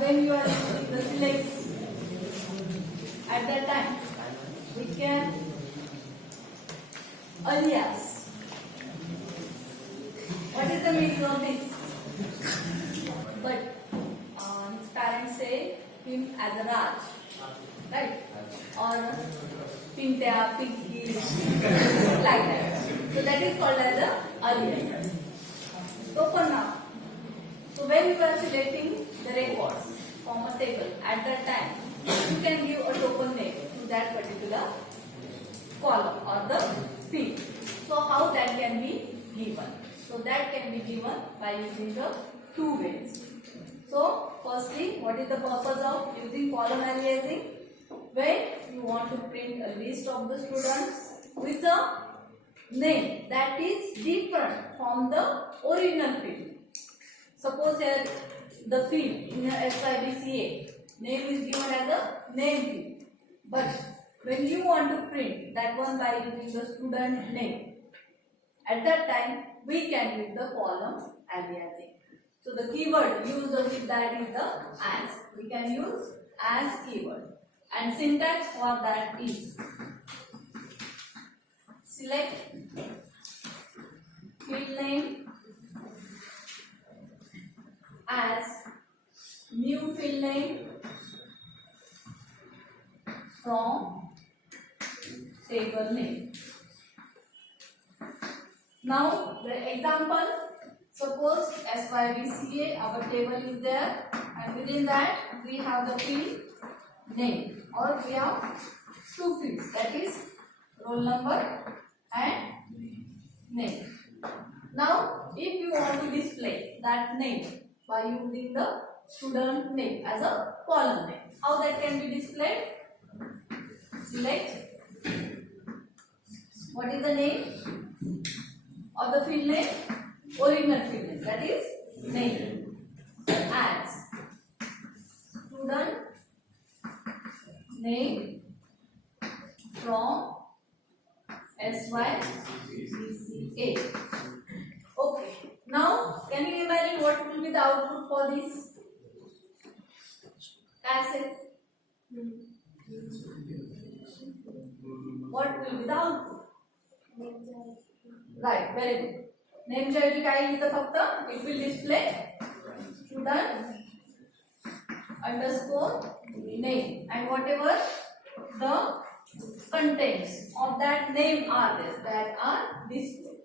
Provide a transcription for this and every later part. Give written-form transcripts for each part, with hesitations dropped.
when you are using the select, at that time we can alias. What is the meaning of this? But his parents say him as a Raj, right? Or Pinta, Pinky, like that. So that is called as a alias. So for now, so when you are selecting the records from a table, at that time you can give a token name to that particular column or the field. So how that can be given? So that can be given by using the two ways. So firstly, what is the purpose of using column aliasing? When you want to print a list of the students with a name that is different from the original field. Suppose here the field in a SYBCA name is given as a name field, but when you want to print that one by using the student name, at that time we can use the column aliasing. So the keyword used with that is the as. We can use as keyword, and syntax for that is select field name as new field name from table name. Now the example, suppose SYBCA, our table is there, and within that we have the field name, or we have two fields, that is roll number and name. Now if you want to display that name by using the student name as a column name, how that can be displayed? Select what is the name of the field name? Original field name, that is name, as student name from SYBCA. Okay. Now can you imagine what will be the output for this? Passive. What will be the output? Right, very good. Name च्या काय इथं फक्त it will display student underscore name, and whatever the contents of that name are there, that are displayed.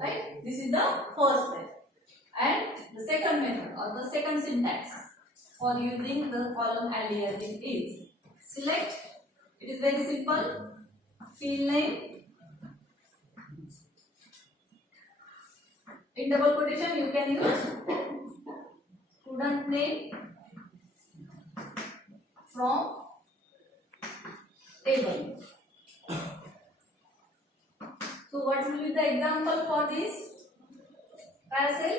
Right? This is the first method. And the second method or the second syntax for using the column aliasing is select. It is very simple. Field name in double quotation you can use student name from table. So what will be the example for this? Parcel,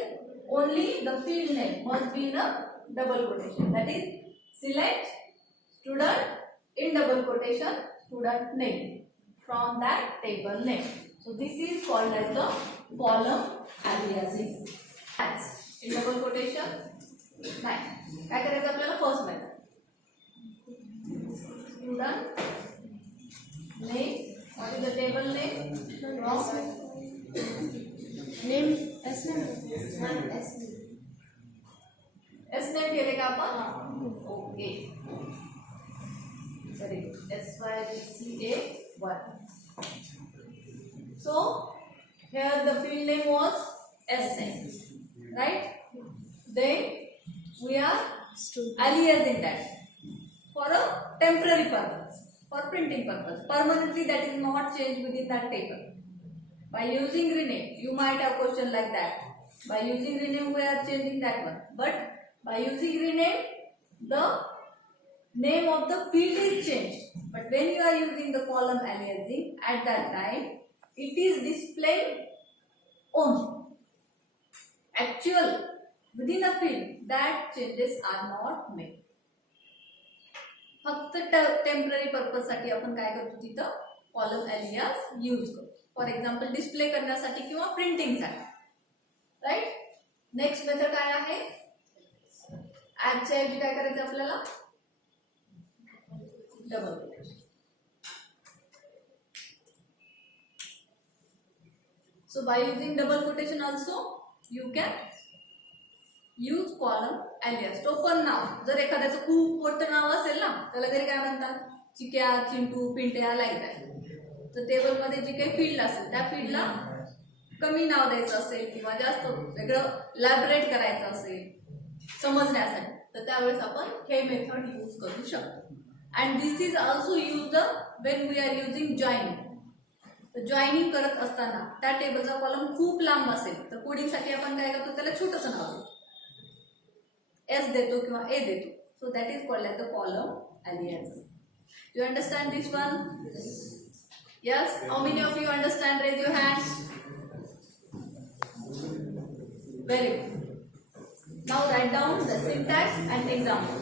only the field name must be in a double quotation, that is select student in double quotation student name from that table name. So this is called as the column aliasing. As in double quotation. नाही काय करायचं आपल्याला first method student name, what is the table name? name S name S name केले का आपण? Okay, very good. SYBCA1. So here the field name was S name, right? Then we are aliasing that for a temporary purpose, for printing purpose. Permanently that is not changed within that table. By using rename, you might have question like that. By using rename we are changing that one. But by using rename, the name of the field is changed. But when you are using the column aliasing, at that time it is displayed only. Actual within a field that changes are not made. फक्त temporary purpose साठी आपण काय करतो तिथं column alias use करतो. For example display करण्यासाठी किंवा printing साठी. राइट. नेक्स्ट मेथड काय आहे? ऍटच्या ऐवजी काय करायचं आपल्याला double quotation. So by using double quotation also you can use column alias. टोपण नाव, जर एखाद्याचं खूप मोठं नाव असेल ना त्याला घरी काय म्हणतात, चिक्या, चिंटू, पिंट्या, लाईक दॅट. तर टेबल मध्ये जी काही फील्ड असेल त्या फील्डला कमी नाव द्यायचं असेल किंवा जास्त वेगळं लॅबरेट करायचं असेल समजण्यासाठी, तर त्यावेळेस आपण हे मेथड यूज करू शकतो. And this is also use when we are using joining. तर जॉईनिंग करत असताना त्या टेबलचा कॉलम खूप लांब असेल तर कोडिंगसाठी आपण काय करतो, त्याला छोटंसं नाव देतो, एस देतो किंवा ए देतो. So that is called the column alias. You understand this one? Yes? How many of you understand? Raise your hands. Very good. Now write down the syntax and example.